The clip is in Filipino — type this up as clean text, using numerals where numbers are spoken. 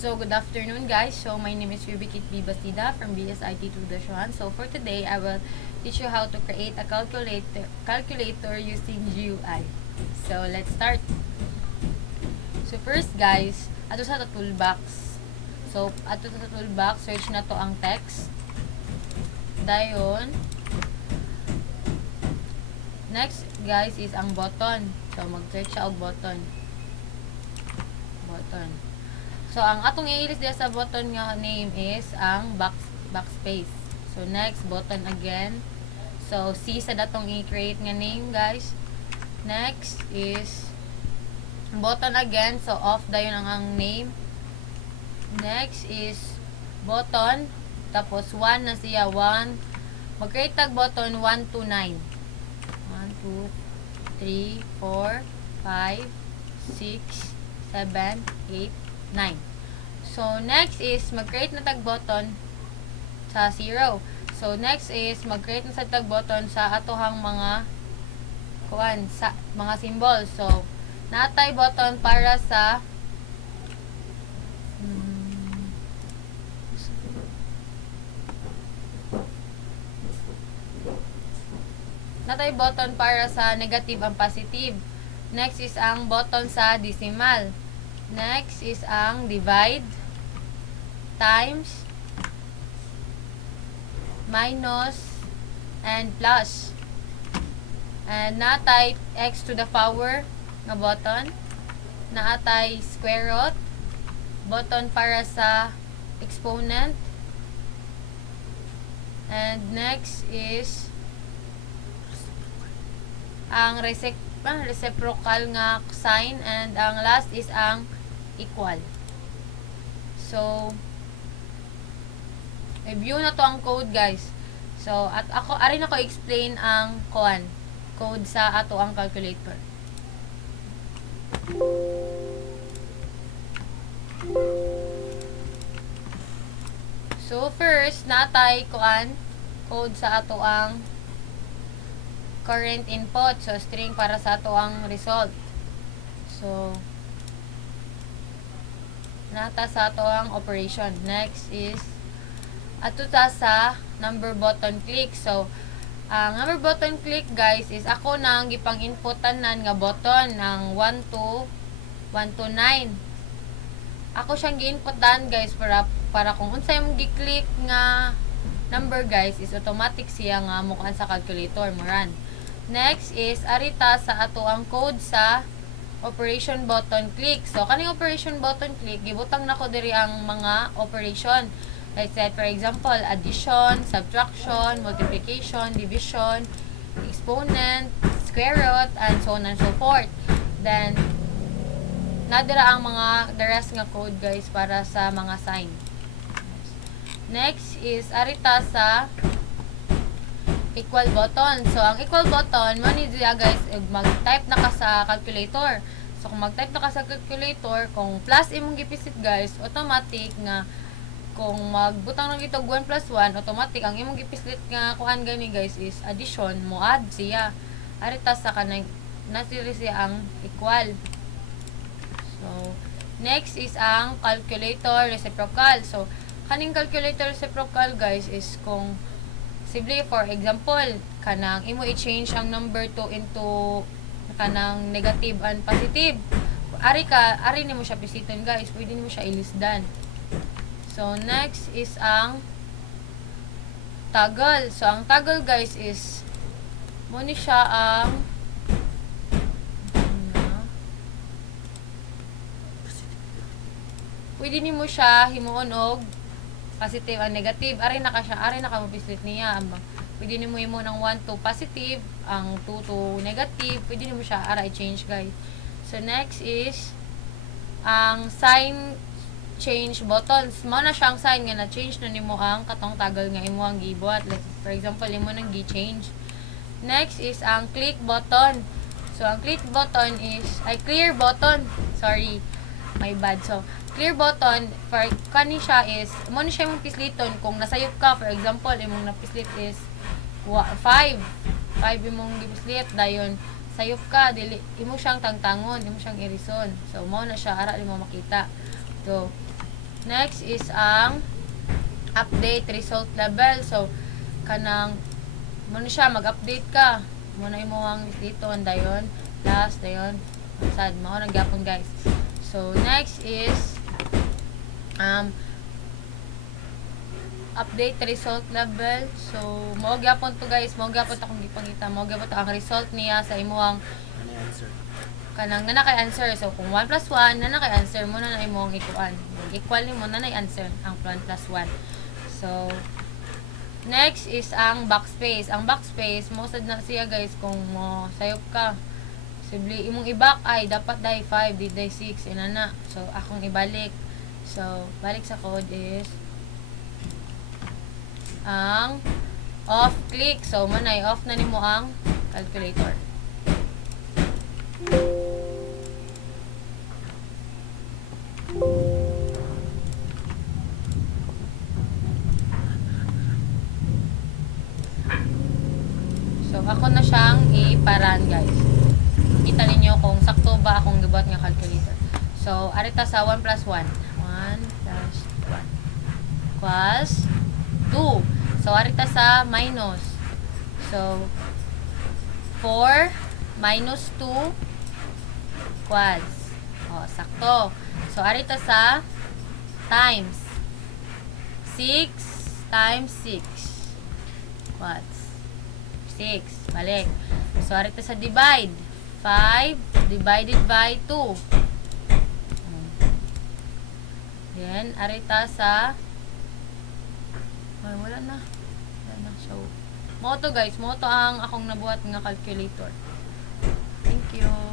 So, good afternoon guys. So, my name is Rubikit B. Bastida from BSIT 2-1. So, for today, I will teach you how to create a calculator using GUI. So, let's start. So, first guys, ato sa toolbox. So, ato sa toolbox, search na to ang text. Dayon, next guys is ang button. So, mag-search siya og button. So, ang atong i-ilis diya sa button nga name is ang backspace. So, next, button again. So, C sa datong i-create nga name, guys. Next is button again. So, off dayon ang name. Next is button. Tapos, 1 na siya. 1. Mag-create tag button 1 to 9. 1, 2, 3, 4, 5, 6, 7, 8, 9. So, next is mag-create na tag button sa 0. So, next is mag-create na sa tag button sa atohang mga mga symbol. So, natay button para sa negative and positive. Next is ang button sa decimal. Next is ang divide, times, minus, and plus. And natay x to the power nga button. Naatay square root, button para sa exponent. And next is ang reciprocal nga sign, and ang last is ang equal. So, review na to ang code guys. So, at arin ako explain ang code sa ato ang calculator. So, first, natay code sa ato ang current input. So, string para sa ato ang result. So, nata sa ato ang operation. Next is ato sa number button click. So, ang number button click guys is ako nang gipang inputan nga button ng 1 to 9. Ako siyang gi-inputan guys para kung unsay mong gi-click nga number guys is automatic siya nga mukaan sa calculator mo run. Next is arita sa ato ang code sa operation button click. So, kaning operation button click, gibutang na ko diri ang mga operation. Let's say, for example, addition, subtraction, multiplication, division, exponent, square root, and so on and so forth. Then, nadira ang the rest nga code guys para sa mga sign. Next is arita sa equal button. So, ang equal button, manidiya guys, mag-type na ka sa calculator. So, kung mag-type na ka sa calculator, kung plus imong gipisit guys, automatic nga, kung magbutang ng itog 1 plus 1, automatic, ang imong gipisit nga kuan gani guys is addition, mo add siya. Arita sa kanang, nasiri siya ang equal. So, next is ang calculator reciprocal. So, kaning calculator reciprocal guys is kung simple, for example, kanang imo i-change ang number 2 into kanang negative and positive. Ari nimo siya pisiton guys, pwede nimo siya ilisdan. So, next is ang toggle. So, ang toggle guys is muna siya ang pwede nimo siya himuon og positive and negative. Ari na ka mapislit niya. Pwede nimo imo ng 1 to positive, ang 2 to negative. Pwede nimo siya i-change guys. So, next is ang sign change buttons. Mao na siya ang sign nga na-change na nimo ang katong toggle nga imo ang gibuhat. Like, for example, imo nang gi-change. Next is ang click button. So, ang click button is clear button. Sorry, my bad. So, clear button, for kani siya is, mo ni siya mong pisliton kung nasayop ka. For example, imong napislit is 5 imong gipislit, dayon sayop ka, dili imo siyang tangtangon, imo siyang irison. So, mo na siya ara mo makita. So, Next is ang update result level. So, kanang muna siya, mag-update ka. Muna imo ang dito, ang dayon. Last, dayon. Sad, mao nang gyapon guys. So, next is update result level. So, mao gyapon to guys. Mao gyapon akong gipangita. Mao gyapon to ang result niya sa imuhang Ano yung answer? kanang na kay answer. So, kung 1 plus 1, na kay answer mo na imong ikuan. Equal ni mo na answer ang 1 plus 1. So, next is ang backspace. Ang backspace, mo sad na siya guys kung mo sayop ka. Sibli imong i-back ay dapat dai 5, di dai 6 inana. So, akong ibalik. So, balik sa code is ang off click. So, manay off na nimo ang calculator. So, ako na siyang iparan guys. Kita ninyo kung sakto ba akong gibuhat nga calculator. So, arita sa 1 plus 1. 1 plus 1 equals 2. So, arita sa minus. So, 4 minus 2 equals. O, sakto. So, arita sa times. 6 times 6 equals 6. Balik. So, arita sa divide. 5 divided by 2. Then, arita sa ay, wala na. Wala na. So, mo to guys. Mo to ang akong nabuhat nga calculator. Thank you.